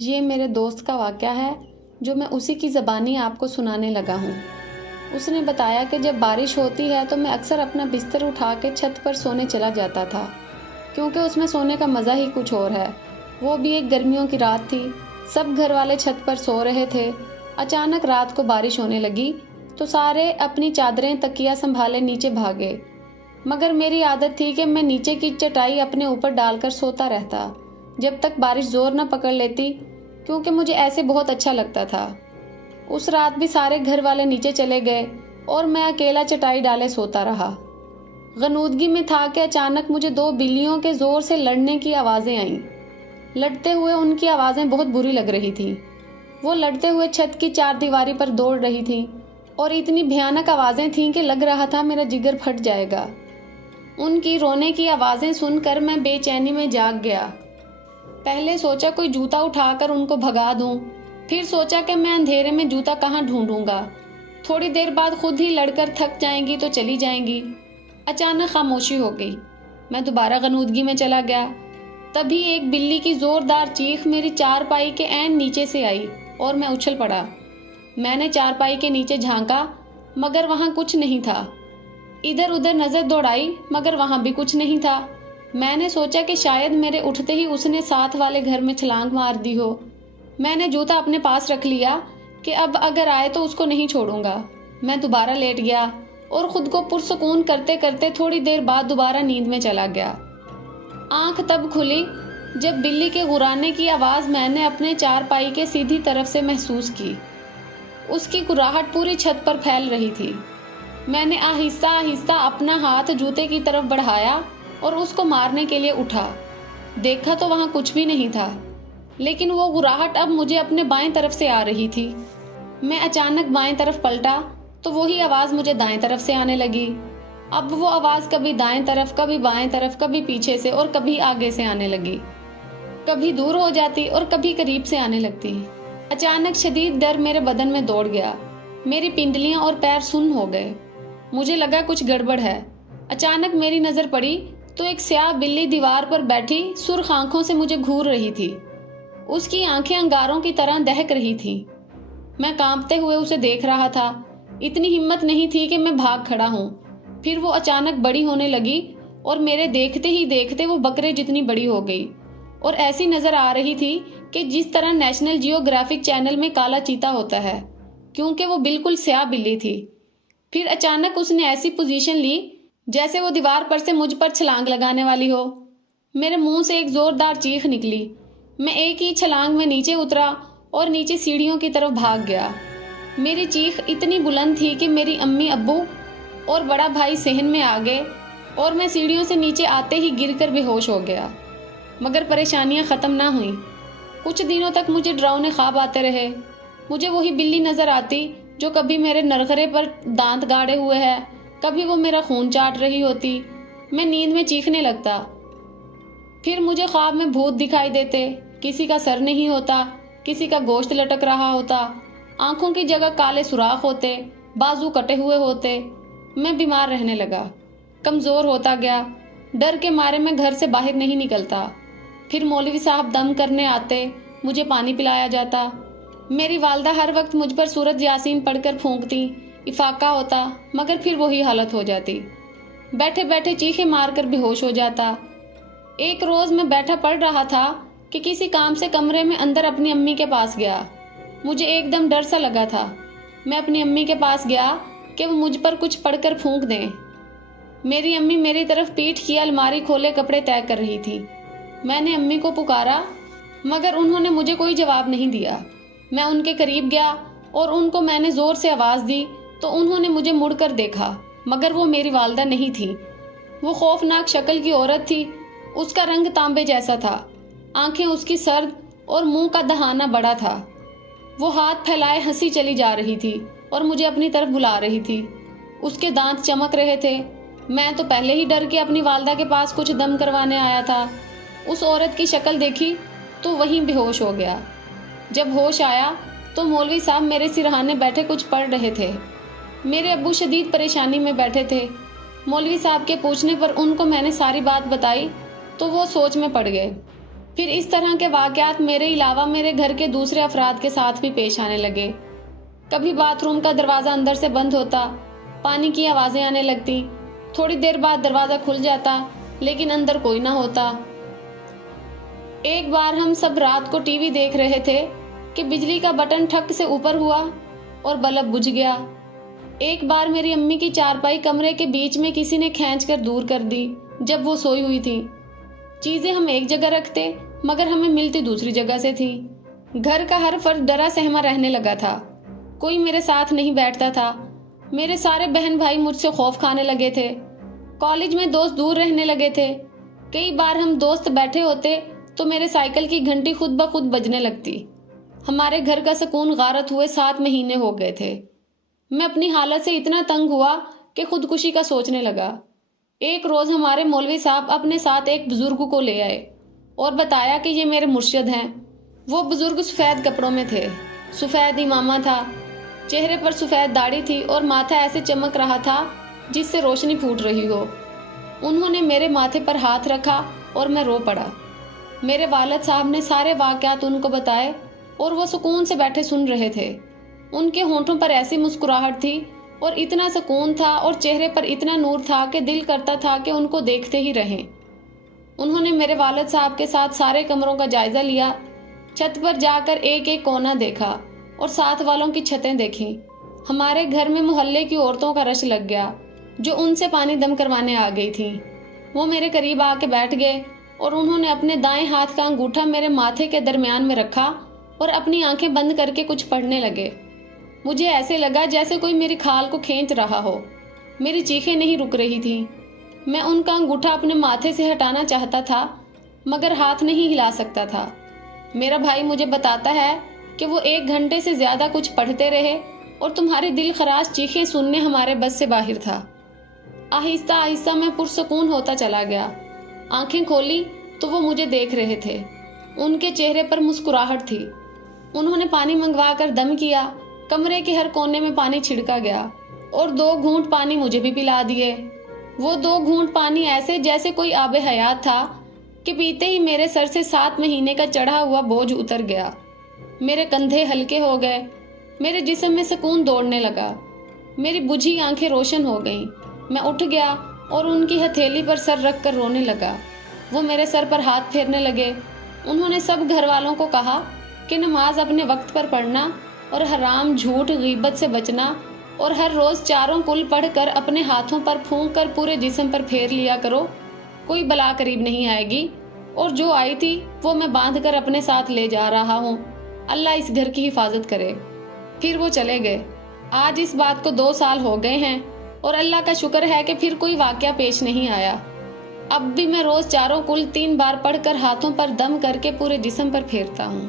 یہ میرے دوست کا واقعہ ہے جو میں اسی کی زبانی آپ کو سنانے لگا ہوں۔ اس نے بتایا کہ جب بارش ہوتی ہے تو میں اکثر اپنا بستر اٹھا کے چھت پر سونے چلا جاتا تھا، کیونکہ اس میں سونے کا مزہ ہی کچھ اور ہے۔ وہ بھی ایک گرمیوں کی رات تھی، سب گھر والے چھت پر سو رہے تھے۔ اچانک رات کو بارش ہونے لگی تو سارے اپنی چادریں تکیا سنبھالے نیچے بھاگے، مگر میری عادت تھی کہ میں نیچے کی چٹائی اپنے اوپر ڈال کر سوتا رہتا جب تک بارش زور نہ پکڑ لیتی، کیونکہ مجھے ایسے بہت اچھا لگتا تھا۔ اس رات بھی سارے گھر والے نیچے چلے گئے اور میں اکیلا چٹائی ڈالے سوتا رہا۔ غنودگی میں تھا کہ اچانک مجھے 2 بلیوں کے زور سے لڑنے کی آوازیں آئیں۔ لڑتے ہوئے ان کی آوازیں بہت بری لگ رہی تھیں۔ وہ لڑتے ہوئے چھت کی 4 دیواری پر دوڑ رہی تھیں اور اتنی بھیانک آوازیں تھیں کہ لگ رہا تھا میرا جگر پھٹ جائے گا۔ ان کی رونے کی آوازیں سن کر میں بے چینی میں جاگ گیا۔ پہلے سوچا کوئی جوتا اٹھا کر ان کو بھگا دوں، پھر سوچا کہ میں اندھیرے میں جوتا کہاں ڈھونڈوں گا، تھوڑی دیر بعد خود ہی لڑ کر تھک جائیں گی تو چلی جائیں گی۔ اچانک خاموشی ہو گئی۔ میں دوبارہ غنودگی میں چلا گیا۔ تبھی ایک بلی کی زوردار چیخ میری چارپائی کے عین نیچے سے آئی اور میں اچھل پڑا۔ میں نے چارپائی کے نیچے جھانکا مگر وہاں کچھ نہیں تھا۔ ادھر ادھر نظر دوڑائی مگر وہاں بھی کچھ نہیں تھا۔ میں نے سوچا کہ شاید میرے اٹھتے ہی اس نے ساتھ والے گھر میں چھلانگ مار دی ہو۔ میں نے جوتا اپنے پاس رکھ لیا کہ اب اگر آئے تو اس کو نہیں چھوڑوں گا۔ میں دوبارہ لیٹ گیا اور خود کو پرسکون کرتے کرتے تھوڑی دیر بعد دوبارہ نیند میں چلا گیا۔ آنکھ تب کھلی جب بلی کے غرانے کی آواز میں نے اپنے چارپائی کے سیدھی طرف سے محسوس کی۔ اس کی گراہٹ پوری چھت پر پھیل رہی تھی۔ میں نے آہستہ آہستہ اپنا ہاتھ جوتے کی طرف بڑھایا اور اس کو مارنے کے لیے اٹھا۔ دیکھا تو وہاں کچھ بھی نہیں تھا، لیکن وہ گراہٹ اب مجھے اپنے بائیں طرف سے آ رہی تھی۔ میں اچانک بائیں طرف پلٹا تو وہی آواز مجھے دائیں طرف سے آنے لگی۔ اب وہ آواز کبھی دائیں طرف، کبھی بائیں طرف، کبھی پیچھے سے اور کبھی آگے سے آنے لگی۔ کبھی دور ہو جاتی اور کبھی قریب سے آنے لگتی۔ اچانک شدید ڈر میرے بدن میں دوڑ گیا۔ میری پنڈلیاں اور پیر سن ہو گئے۔ مجھے لگا کچھ گڑبڑ ہے۔ اچانک میری نظر پڑی تو ایک سیاہ بلی دیوار پر بیٹھی سرخ آنکھوں سے مجھے گھور رہی تھی۔ اس کی آنکھیں انگاروں کی طرح دہک رہی تھیں۔ میں کانپتے ہوئے اسے دیکھ رہا تھا۔ اتنی ہمت نہیں تھی کہ میں بھاگ کھڑا ہوں۔ پھر وہ اچانک بڑی ہونے لگی اور میرے دیکھتے ہی دیکھتے وہ بکرے جتنی بڑی ہو گئی اور ایسی نظر آ رہی تھی کہ جس طرح نیشنل جیوگرافک چینل میں کالا چیتا ہوتا ہے، کیونکہ وہ بالکل سیاہ بلی تھی۔ پھر اچانک اس نے ایسی پوزیشن لی جیسے وہ دیوار پر سے مجھ پر چھلانگ لگانے والی ہو۔ میرے منہ سے ایک زوردار چیخ نکلی۔ میں ایک ہی چھلانگ میں نیچے اترا اور نیچے سیڑھیوں کی طرف بھاگ گیا۔ میری چیخ اتنی بلند تھی کہ میری امی ابو اور بڑا بھائی صحن میں آ گئے اور میں سیڑھیوں سے نیچے آتے ہی گر کر بے ہوش ہو گیا۔ مگر پریشانیاں ختم نہ ہوئیں۔ کچھ دنوں تک مجھے ڈراؤنے خواب آتے رہے۔ مجھے وہی بلی نظر آتی جو کبھی میرے نرخرے پر دانت گاڑے ہوئے ہے، کبھی وہ میرا خون چاٹ رہی ہوتی۔ میں نیند میں چیخنے لگتا۔ پھر مجھے خواب میں بھوت دکھائی دیتے، کسی کا سر نہیں ہوتا، کسی کا گوشت لٹک رہا ہوتا، آنکھوں کی جگہ کالے سوراخ ہوتے، بازو کٹے ہوئے ہوتے۔ میں بیمار رہنے لگا، کمزور ہوتا گیا۔ ڈر کے مارے میں گھر سے باہر نہیں نکلتا۔ پھر مولوی صاحب دم کرنے آتے، مجھے پانی پلایا جاتا۔ میری والدہ ہر وقت مجھ پر سورۃ یاسین پڑھ کر پھونکتی، افاقہ ہوتا، مگر پھر وہی حالت ہو جاتی۔ بیٹھے بیٹھے چیخیں مار کر بے ہوش ہو جاتا۔ ایک روز میں بیٹھا پڑھ رہا تھا کہ کسی کام سے کمرے میں اندر اپنی امی کے پاس گیا۔ مجھے ایک دم ڈر سا لگا تھا۔ میں اپنی امی کے پاس گیا کہ وہ مجھ پر کچھ پڑھ کر پھونک دیں۔ میری امی میری طرف پیٹھ کی الماری کھولے کپڑے طے کر رہی تھی۔ میں نے امی کو پکارا مگر انہوں نے مجھے کوئی جواب نہیں دیا۔ میں ان کے قریب گیا اور ان کو میں نے زور سے آواز دی تو انہوں نے مجھے مڑ کر دیکھا، مگر وہ میری والدہ نہیں تھی۔ وہ خوفناک شکل کی عورت تھی۔ اس کا رنگ تانبے جیسا تھا، آنکھیں اس کی سرد اور منہ کا دہانہ بڑا تھا۔ وہ ہاتھ پھیلائے ہنسی چلی جا رہی تھی اور مجھے اپنی طرف بلا رہی تھی۔ اس کے دانت چمک رہے تھے۔ میں تو پہلے ہی ڈر کے اپنی والدہ کے پاس کچھ دم کروانے آیا تھا۔ اس عورت کی شکل دیکھی تو وہیں بے ہوش ہو گیا۔ جب ہوش آیا تو مولوی صاحب میرے سرہانے بیٹھے کچھ پڑھ رہے تھے۔ میرے ابو شدید پریشانی میں بیٹھے تھے۔ مولوی صاحب کے پوچھنے پر ان کو میں نے ساری بات بتائی تو وہ سوچ میں پڑ گئے۔ پھر اس طرح کے واقعات میرے علاوہ میرے گھر کے دوسرے افراد کے ساتھ بھی پیش آنے لگے۔ کبھی باتھ روم کا دروازہ اندر سے بند ہوتا، پانی کی آوازیں آنے لگتی، تھوڑی دیر بعد دروازہ کھل جاتا لیکن اندر کوئی نہ ہوتا۔ ایک بار ہم سب رات کو ٹی وی دیکھ رہے تھے کہ بجلی کا بٹن ٹھک سے اوپر ہوا اور بلب بجھ گیا۔ ایک بار میری امی کی چارپائی کمرے کے بیچ میں کسی نے کھینچ کر دور کر دی جب وہ سوئی ہوئی تھی۔ چیزیں ہم ایک جگہ رکھتے مگر ہمیں ملتی دوسری جگہ سے تھی۔ گھر کا ہر فرد ڈرا سہما رہنے لگا تھا، کوئی میرے ساتھ نہیں بیٹھتا تھا۔ میرے سارے بہن بھائی مجھ سے خوف کھانے لگے تھے۔ کالج میں دوست دور رہنے لگے تھے۔ کئی بار ہم دوست بیٹھے ہوتے تو میرے سائیکل کی گھنٹی خود بخود بجنے لگتی۔ ہمارے گھر کا سکون غارت ہوئے 7 مہینے ہو گئے تھے۔ میں اپنی حالت سے اتنا تنگ ہوا کہ خودکشی کا سوچنے لگا۔ ایک روز ہمارے مولوی صاحب اپنے ساتھ ایک بزرگ کو لے آئے اور بتایا کہ یہ میرے مرشد ہیں۔ وہ بزرگ سفید کپڑوں میں تھے، سفید امامہ تھا، چہرے پر سفید داڑھی تھی اور ماتھا ایسے چمک رہا تھا جس سے روشنی پھوٹ رہی ہو۔ انہوں نے میرے ماتھے پر ہاتھ رکھا اور میں رو پڑا۔ میرے والد صاحب نے سارے واقعات ان کو بتائے اور وہ سکون سے بیٹھے سن رہے تھے۔ ان کے ہونٹوں پر ایسی مسکراہٹ تھی اور اتنا سکون تھا اور چہرے پر اتنا نور تھا کہ دل کرتا تھا کہ ان کو دیکھتے ہی رہیں۔ انہوں نے میرے والد صاحب کے ساتھ سارے کمروں کا جائزہ لیا، چھت پر جا کر ایک ایک کونا دیکھا اور ساتھ والوں کی چھتیں دیکھیں۔ ہمارے گھر میں محلے کی عورتوں کا رش لگ گیا جو ان سے پانی دم کروانے آ گئی تھیں۔ وہ میرے قریب آ کے بیٹھ گئے اور انہوں نے اپنے دائیں ہاتھ کا انگوٹھا میرے ماتھے کے درمیان میں رکھا اور اپنی آنکھیں بند کر کے کچھ پڑھنے لگے۔ مجھے ایسے لگا جیسے کوئی میری کھال کو کھینچ رہا ہو۔ میری چیخیں نہیں رک رہی تھیں۔ میں ان کا انگوٹھا اپنے ماتھے سے ہٹانا چاہتا تھا مگر ہاتھ نہیں ہلا سکتا تھا۔ میرا بھائی مجھے بتاتا ہے کہ وہ 1 گھنٹے سے زیادہ کچھ پڑھتے رہے اور تمہاری دل خراش چیخیں سننے ہمارے بس سے باہر تھا۔ آہستہ آہستہ میں پرسکون ہوتا چلا گیا۔ آنکھیں کھولی تو وہ مجھے دیکھ رہے تھے۔ ان کے چہرے پر مسکراہٹ تھی۔ انہوں نے پانی منگوا کر دم کیا، کمرے کے ہر کونے میں پانی چھڑکا گیا اور 2 گھونٹ پانی مجھے بھی پلا دیے۔ وہ 2 گھونٹ پانی ایسے جیسے کوئی آب حیات تھا کہ پیتے ہی میرے سر سے 7 مہینے کا چڑھا ہوا بوجھ اتر گیا۔ میرے کندھے ہلکے ہو گئے، میرے جسم میں سکون دوڑنے لگا، میری بجھی آنکھیں روشن ہو گئیں۔ میں اٹھ گیا اور ان کی ہتھیلی پر سر رکھ کر رونے لگا۔ وہ میرے سر پر ہاتھ پھیرنے لگے۔ انہوں نے سب گھر والوں کو کہا کہ نماز اپنے وقت پر پڑھنا اور حرام، جھوٹ، غیبت سے بچنا اور ہر روز 4 کل پڑھ کر اپنے ہاتھوں پر پھونک کر پورے جسم پر پھیر لیا کرو، کوئی بلا قریب نہیں آئے گی، اور جو آئی تھی وہ میں باندھ کر اپنے ساتھ لے جا رہا ہوں، اللہ اس گھر کی حفاظت کرے۔ پھر وہ چلے گئے۔ آج اس بات کو 2 سال ہو گئے ہیں اور اللہ کا شکر ہے کہ پھر کوئی واقعہ پیش نہیں آیا۔ اب بھی میں روز 4 کل 3 بار پڑھ کر ہاتھوں پر دم کر کے پورے جسم پر پھیرتا ہوں۔